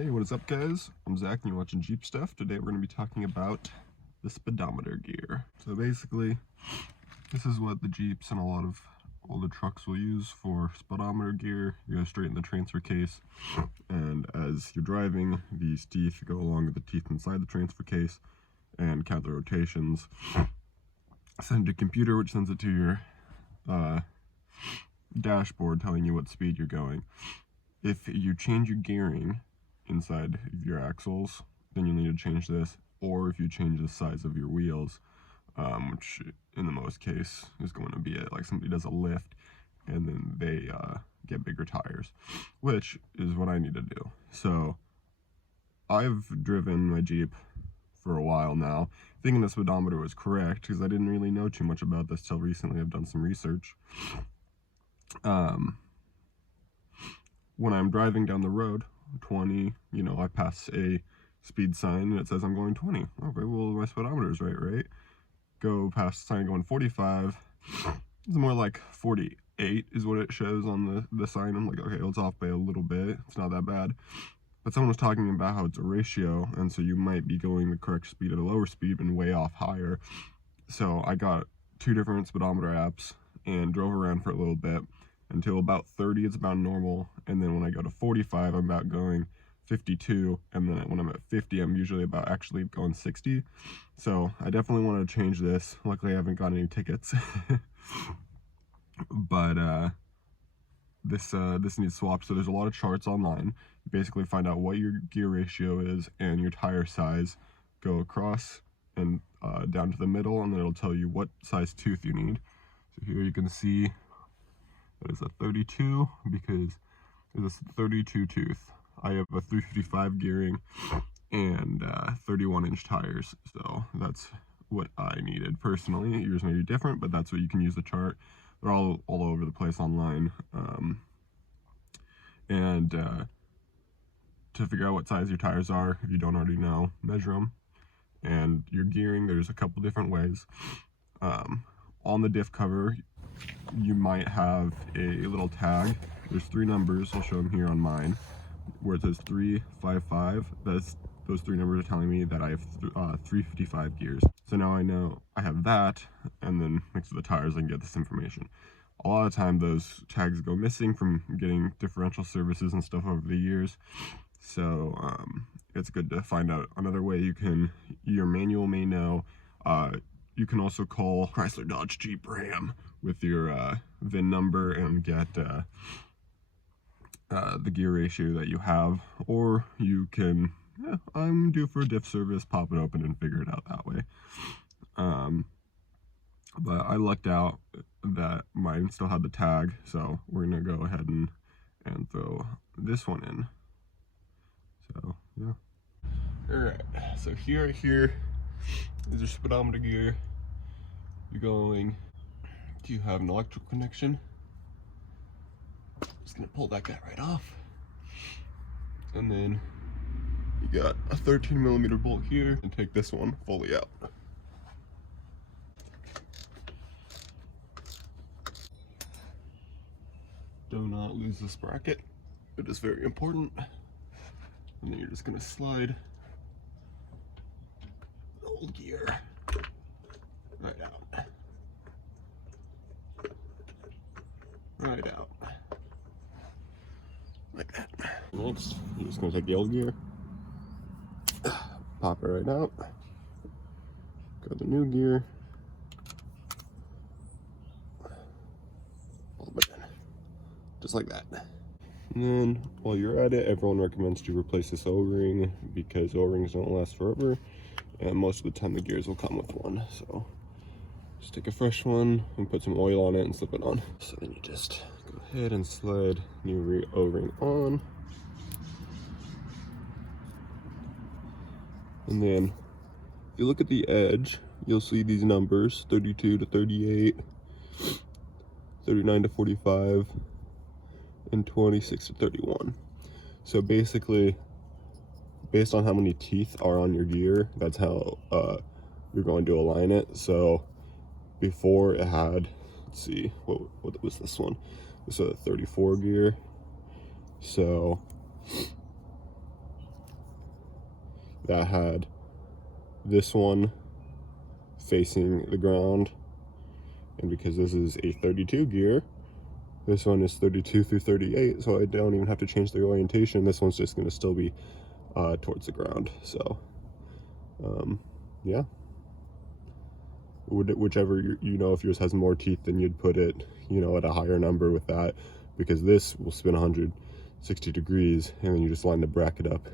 Hey, what is up guys? I'm Zach and you're watching Jeep Stuff. Today we're going to be talking about the speedometer gear. So basically, this is what the Jeeps and a lot of older trucks will use for speedometer gear. You go straight in the transfer case, and as you're driving, these teeth go along with the teeth inside the transfer case and count the rotations. Send to a computer, which sends it to your dashboard telling you what speed you're going. If you change your gearing inside of your axles, then you'll need to change this, or if you change the size of your wheels, which in the most case is going to be it, like somebody does a lift and then they get bigger tires, which is what I need to do. So I've driven my Jeep for a while now, thinking the speedometer was correct because I didn't really know too much about this till recently. I've done some research. When I'm driving down the road 20, I pass a speed sign and it says I'm going 20. Okay, well my speedometer is right? Go past the sign going 45. It's more like 48 is what it shows on the sign. I'm like, okay, well, it's off by a little bit. It's not that bad. But someone was talking about how it's a ratio, and so you might be going the correct speed at a lower speed and way off higher. So I got 2 different speedometer apps and drove around for a little bit until about 30 it's about normal, and then when I go to 45 I'm about going 52, and then when I'm at 50 I'm usually about actually going 60. So I definitely want to change this. Luckily I haven't got any tickets. But this needs swapped. So there's a lot of charts online. You basically find out what your gear ratio is and your tire size, go across and down to the middle, and then it'll tell you what size tooth you need. So here you can see that is a 32 because there's a 32 tooth. I have a 355 gearing and 31-inch tires, so that's what I needed personally. Yours may be different, but that's what you can use the chart. They're all over the place online. To figure out what size your tires are, if you don't already know, measure them. And your gearing, there's a couple different ways. On the diff cover, you might have a little tag. There's 3 numbers, I'll show them here on mine, where it says 355. Those 3 numbers are telling me that I have 355 gears. So now I know I have that, and then next to the tires I can get this information. A lot of time those tags go missing from getting differential services and stuff over the years. So it's good to find out another way your manual may know. You can also call Chrysler, Dodge, Jeep, Ram with your VIN number and get the gear ratio that you have, or you can, I'm due for a diff service, pop it open and figure it out that way. But I lucked out that mine still had the tag, so we're gonna go ahead and throw this one in. So yeah. Alright, so here is your speedometer gear. You're going, do you have an electrical connection? Just gonna pull that guy right off. And then you got a 13mm bolt here, and take this one fully out. Do not lose this bracket. It is very important. And then you're just gonna slide the old gear right out. Right out. Like that. Next, you're just gonna take the old gear, pop it right out, go the new gear, pull it in, just like that. And then while you're at it, everyone recommends to replace this O-ring because O-rings don't last forever, and most of the time the gears will come with one. So just take a fresh one and put some oil on it and slip it on. So then you just go ahead and slide new O-ring on. And then if you look at the edge, you'll see these numbers, 32 to 38, 39 to 45, and 26 to 31. So basically, based on how many teeth are on your gear, that's how you're going to align it. So before it had, let's see, what was this one? This is a 34 gear. So that had this one facing the ground, and because this is a 32 gear, this one is 32 through 38, so I don't even have to change the orientation. This one's just going to still be towards the ground. So yeah, whichever, you know, if yours has more teeth, then you'd put it, you know, at a higher number with that, because this will spin 160 degrees, and then you just line the bracket up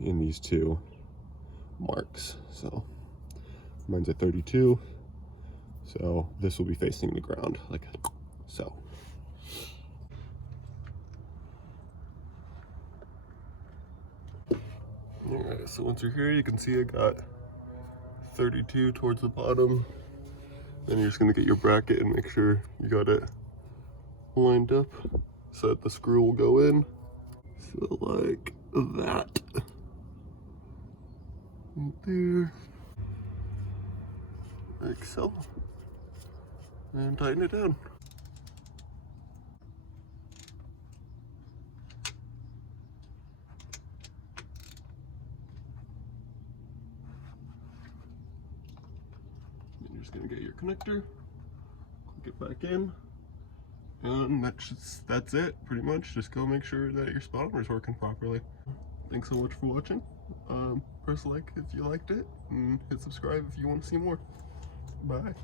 in these two marks. So mine's at 32, so this will be facing the ground like so. Alright, so once you're here, you can see I got 32 towards the bottom. Then you're just gonna get your bracket and make sure you got it lined up so that the screw will go in. So like that. Right there. Like so. And tighten it down. Then you're just gonna get your connector, click it back in, and that's it pretty much. Just go make sure that your speedometer is working properly. Thanks so much for watching. Press like if you liked it, and hit subscribe if you want to see more. Bye.